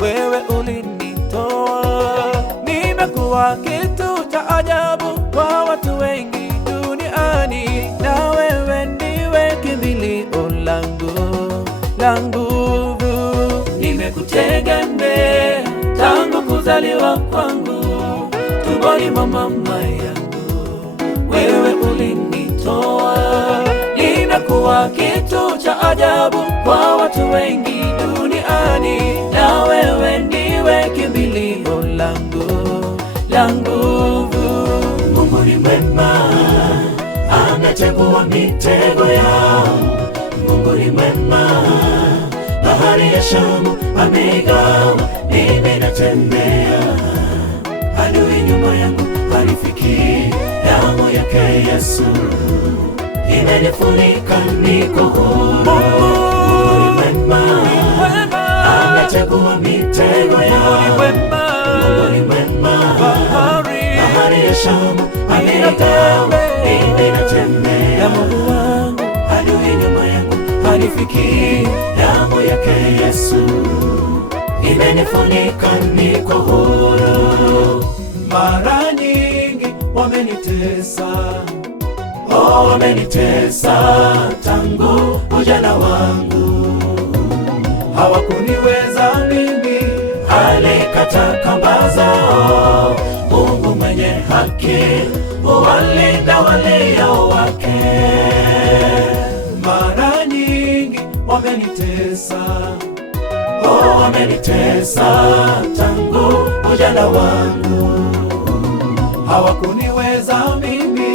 wewe ulinitoa. Nimekuwa kitu cha ajabu kwa watu wengi duniani, na wewe ndiwe kimbilio la nguvu. Nimekutegemea tangu kuzaliwa kwangu, tumboni mwa mama yangu, wewe ulinitoa. Nimekuwa kitu cha ajabu kwa watu wengi duniani, na wewe ndiwe kimbilio la nguvu. Mungu ni mwema, ametegua mitego yao. Mungu ni mwema, bahari ya Shamu ameigawa. Mimi natembea, adui nyuma yangu hanifiki. Damu yake Yesu imenifunika, niko huru. Mungu ni mwema, ametegua mitego yao. Mungu ni mwema, bahari ya Shamu ameigawa. Mimi natembea, adui nyuma yangu hanifiki. Damu yake Yesu imenifunika, niko huru. Mara nyingi wamenitesa, wamenitesa tangu ujana wangu. hawakuniweza mimi, Alikata kamba zao. Mungu mwenye haki huwalinda walio wake. mara nyingi wamenitesa, wamenitesa tangu ujana wangu. hawakuniweza mimi,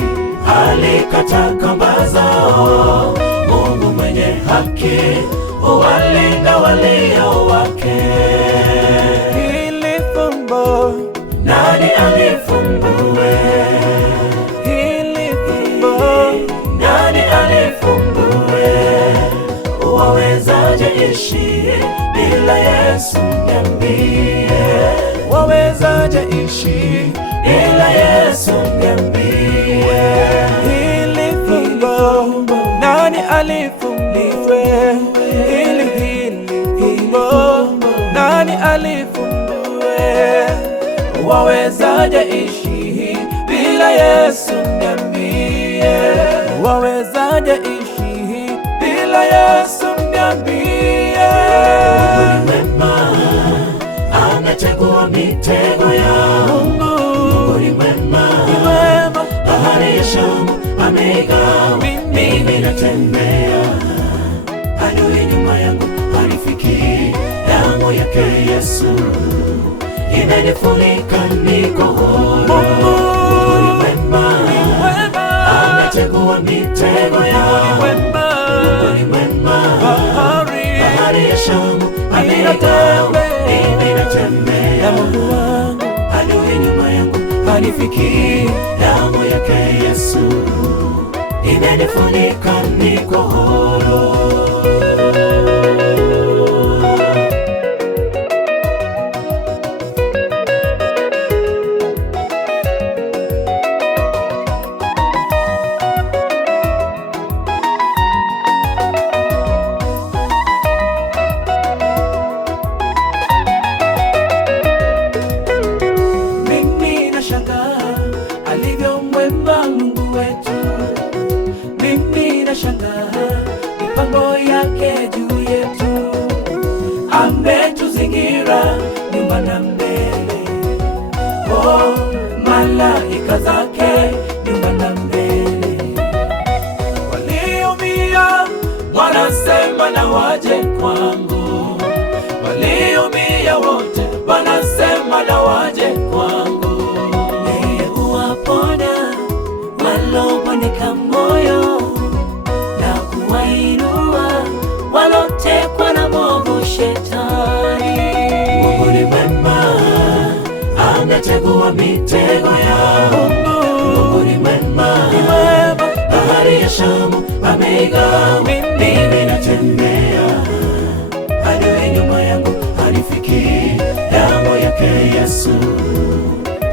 Alikata kamba zao. Mungu mwenye haki huwalinda walio wake. hili fumbo Nani alifumbue? hili fumbo Nani alifumbue? Wawezaje ishi bila Yesu? Niambie, wawezaje ishi bila Yesu? Niambie, hili fumbo nani alifumbue? Hili fumbo nani alifumbue? Wawezaje ishi bila Yesu? Niambie, wawezaje ishi bila Yesu? Niambie. Mungu ni mwema, ametegua mitego yao. Mungu ni mwema, bahari ya Shamu ameigawa. Mimi natembea, adui nyuma yangu hanifiki. Damu yake Yesu imenifunika, niko huru. Mungu ni mwema, ametegua mitego yao. Mungu ni mwema, bahari ya Shamu ameigawa. Mimi natembea, adui nyuma yangu hanifiki. Damu yake Yesu imenifunika, niko huru. Mimi nashangaa alivyo mwema Mungu wetu. Mimi nashangaa mipango yake juu yetu. Ametuzingira nyuma na mbele, oh, malaika zake nyuma na mbele. Waliumia wanasema na waje kwangu, waliumia wote wanasema na waje kwangu. Yeye huwaponya walobondeka moyo na kuwainua walotekwa na mwovu Shetani. Mungu ni mwema, ametegua mitego yao. Mungu ni mwema, bahari ya Shamu ameigawa. Mimi natembea, adui nyuma yangu hanifiki. Damu yake Yesu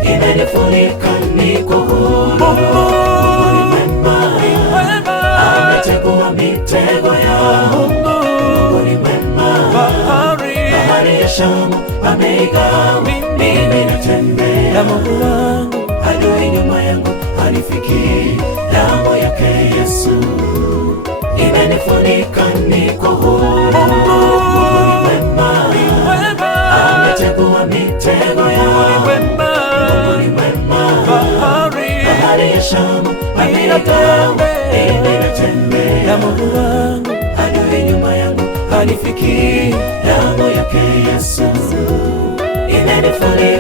imenifunika, niko huru. Mungu ni mwema, ametegua mitego yao. Mungu ni mwema, bahari ya Shamu ameigawa, mimi natembea na Mungu wangu, adui nyuma yangu hanifikii. Damu yake Yesu imenifunika, niko huru. Mungu ni mwema, ametegua mitego yangu. Mungu ni mwema, bahari ya Shamu ameigawa, mimi natembea na Mungu wangu, adui nyuma yangu hanifikii. Damu yake Yesu imenifunika.